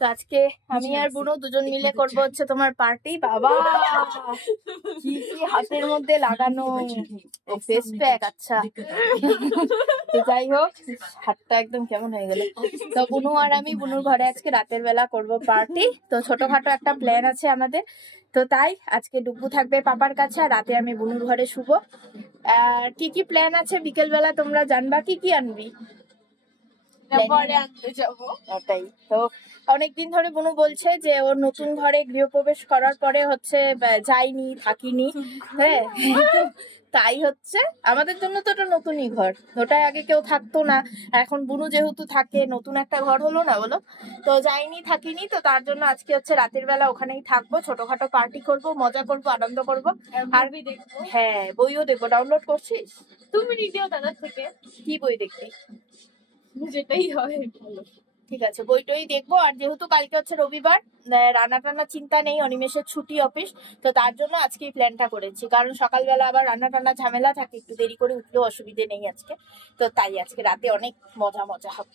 তো আজকে আমি আর বুনু দুজন মিলে করবো হচ্ছে তোমার পার্টি। বাবা কি কি হাতের মধ্যে লাগানো, ফেস প্যাক। আচ্ছা তো যাই হোক, হাতটা একদম কেমন হয়ে গেল। তো বুনু আর আমি বুনুর ঘরে আজকে রাতের বেলা করব পার্টি। তো ছোটখাটো একটা প্ল্যান আছে আমাদের, তো তাই আজকে ডুগু থাকবে পাপার কাছে আর রাতে আমি বুনুর ঘরে শুবো। আর কি কি প্ল্যান আছে বিকেল বেলা তোমরা জানবা। কি কি আনবি পরে আনতে যাবো ওটাই। তো অনেকদিন ধরে বুনু বলছে যে ওর নতুন ঘরে গৃহপ্রবেশ করার পরে হচ্ছে যাইনি, থাকিনি। হ্যাঁ তাই হচ্ছে আমাদের জন্য তো ওটা নতুনই ঘর, ওটাই আগে কেউ থাকতো না। এখন বুনু যেহেতু থাকে, নতুন একটা ঘর হলো না বলো, তো যাইনি, থাকিনি। তো তার জন্য আজকে হচ্ছে রাতের বেলা ওখানেই থাকবো, ছোটখাটো পার্টি করব, মজা করব, আনন্দ করব। আর দেখবো, হ্যাঁ বইও দেখবো। ডাউনলোড করছিস? তুমি নিতেও দাদার থেকে। কি বই দেখবি? যেটাই হয় ভালো। ঠিক আছে, বইটই দেখবো। আর যেহেতু কালকে হচ্ছে রবিবার, রান্না টান্না চিন্তা নেই, অনিমেষের ছুটি অফিস, তো তার জন্য আজকে এই প্ল্যানটা করেছি। কারণ সকালবেলা আবার রান্না টান্না ঝামেলা থাকে, একটু দেরি করে উঠলেও অসুবিধে নেই আজকে। তো তাই আজকে রাতে অনেক মজা মজা হবে।